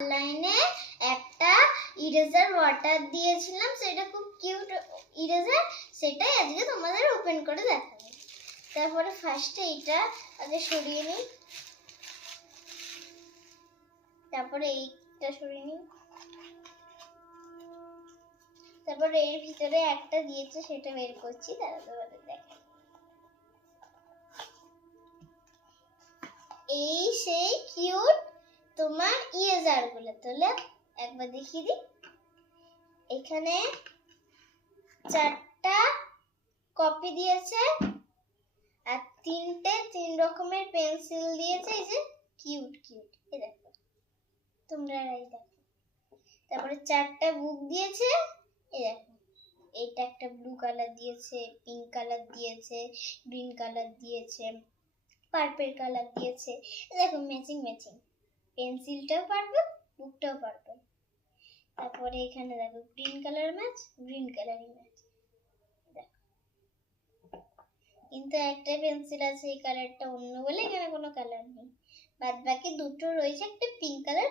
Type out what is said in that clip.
অনলাইনে একটা eraser water দিয়েছিলাম, সেটা খুব কিউট ইরেজার, সেটাই আজকে তোমাদের ওপেন করে দেখাবো। তারপরে ফার্স্টে এটা আগে সরিয়ে নিই, তারপরে এইটা সরিয়ে নিই, তারপরে এর ভিতরে একটা দিয়েছে সেটা বের করছি, তারা তোমাদের দেখাই। এই সেই কিউট তোমার ইরেজার গুলো, তাহলে একবার দেখিয়ে দিই। এখানে 4টা কপি দিয়েছে আর 3 রকমের পেন্সিল দিয়েছে, এই যে কিউট কিউট, এই দেখো তোমরা, এই দেখো। তারপরে 4টা বুক দিয়েছে, এই দেখো, এইটা একটা ব্লু কালার দিয়েছে, পিঙ্ক কালার দিয়েছে, গ্রিন কালার দিয়েছে, পার্পল কালার দিয়েছে, দেখো ম্যাচিং ম্যাচিং, পেন্সিলটাও পার্পল, বুকটাও পার্পল। তারপরে এখানে দেখো গ্রিন কালার ম্যাচ, গ্রিন কালারই ম্যাচ, দেখো। কিন্তু একটা পেন্সিল আছে এই কালারটা অন্য বলে এখানে কোনো কালার নেই, বাদ বাকি দুটো রয়েছে, একটা পিঙ্ক কালার